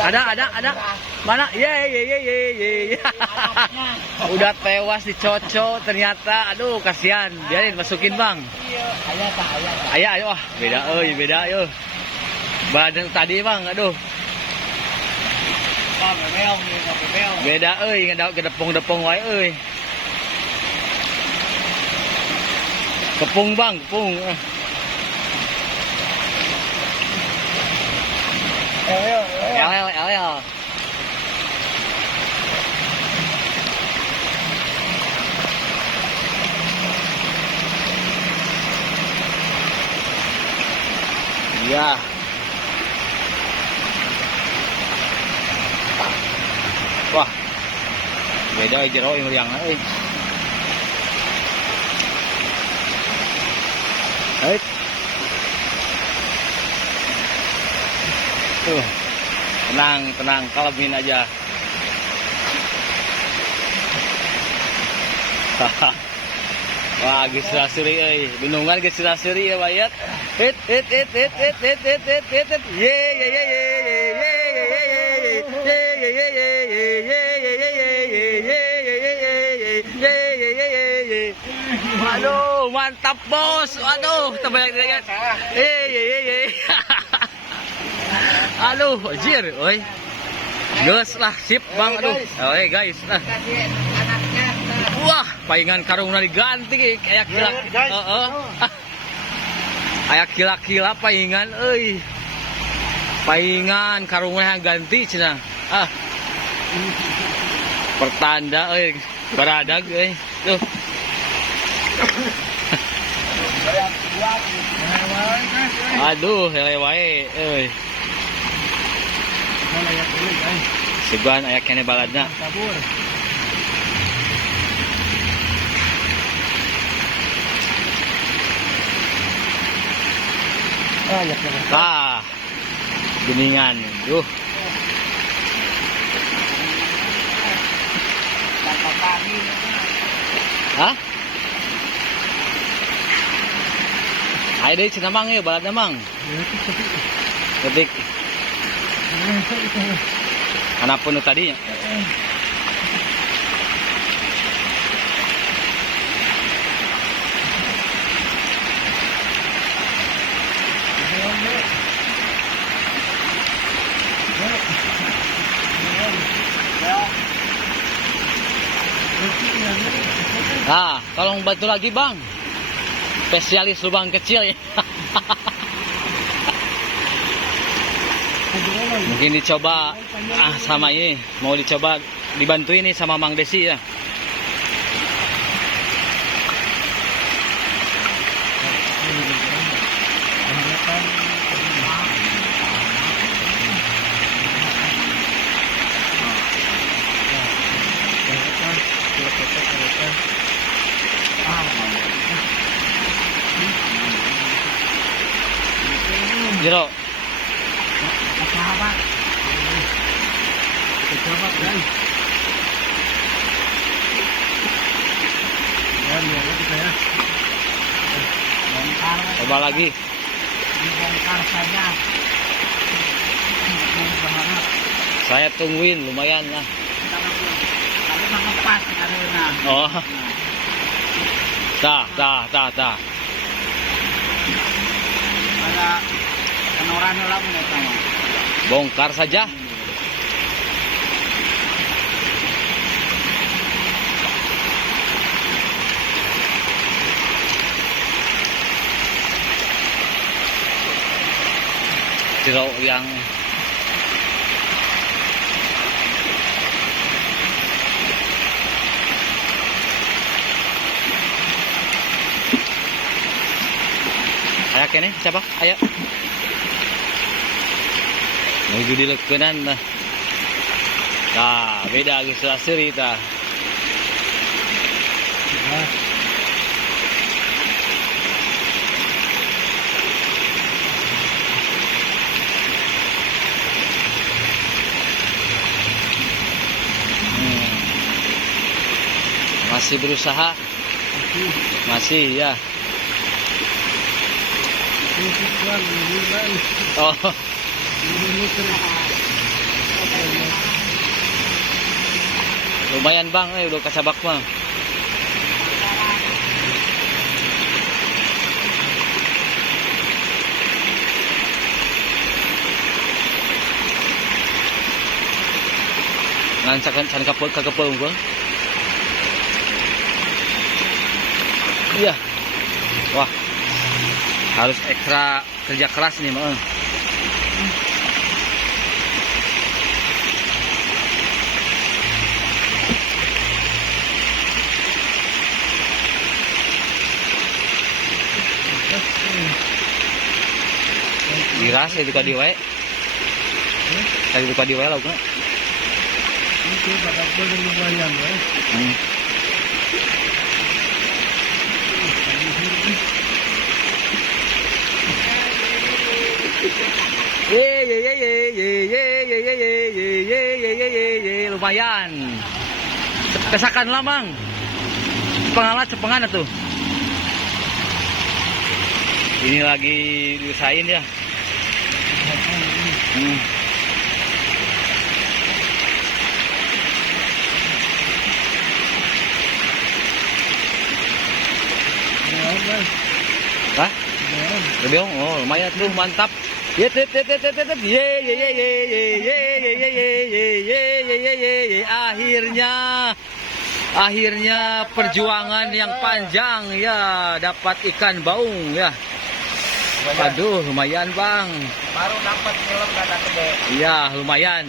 Ada. Mana? Ye. Udah tewas dicocok ternyata. Aduh, kasihan. Biarin masukin, Bang. Ayah. Ayo. Beda euy. Badan tadi, Bang. Aduh. Beda euy, gedepong-depong wae euy. Kepung, Bang, kepung. El. Ya. Wah. Beda jero yang euy. Baik. Tenang, kalemin aja. Wah, geus rasuri euy. Binungan geus rasuri ya bayat. Hit. Ye. Waduh, mantap bos. Waduh, tebayak. Ye. Aduh, anjir, oi. Geus lah, sip, Bang. Aduh. Oi, guys. Nah. Wah, paingan karungna diganti kayak kila. Heeh. Kayak kila-kila paingan euy. Paingan karungna ganti cenah. Pertanda euy, baradag euy. Tuh. Aduh, hele wae euy. Segan aya kene baladna. Geningan. Hah? Ayo deh cenah Mang ya baladna Mang. Ketik. Anapun tadinya. Nah, tolong bantu lagi Bang. Spesialis lubang kecil ya. Mungkin dicoba sama ini, mau dicoba dibantu ini sama Mang Desi ya. Jero. Coba lagi. Dibongkar saja. Saya tungguin lumayan lah. Tapi mengepas karena. Oh. Tah. Ada kenoran lah menetang. Bongkar saja. Jeruk yang ayak ini siapa? Ayak. Menuju di leukeunnan nah. Tah, beda geus laseur tah. Masih berusaha? Masih ya. Oh. Lumayan bang, udah kasabak bang. Ngansakan can kakepel bang. Iya. Wah. Harus ekstra kerja keras nih, Bang. Dirasa itu kadi wae. Tadi itu kadi wae laukna. Itu pada boleh lumayan ya. Lumayan. Kesakan lamang. Cepengan tuh. Ini lagi diusahain ya. Hah? Lebih oh lumayan tuh mantap. Akhirnya perjuangan yang panjang ya dapat ikan baung ya. Aduh lumayan bang. Baru dapat film dada gede. Iya lumayan.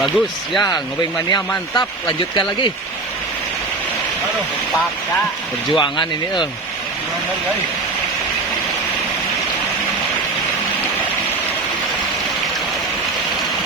Bagus ya ngobeng mania mantap. Lanjutkan lagi. Aduh, paksa. Perjuangan ini. Guys.